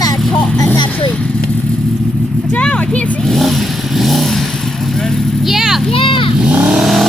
in that tree. Watch out, I can't see. Ready? Yeah. Yeah.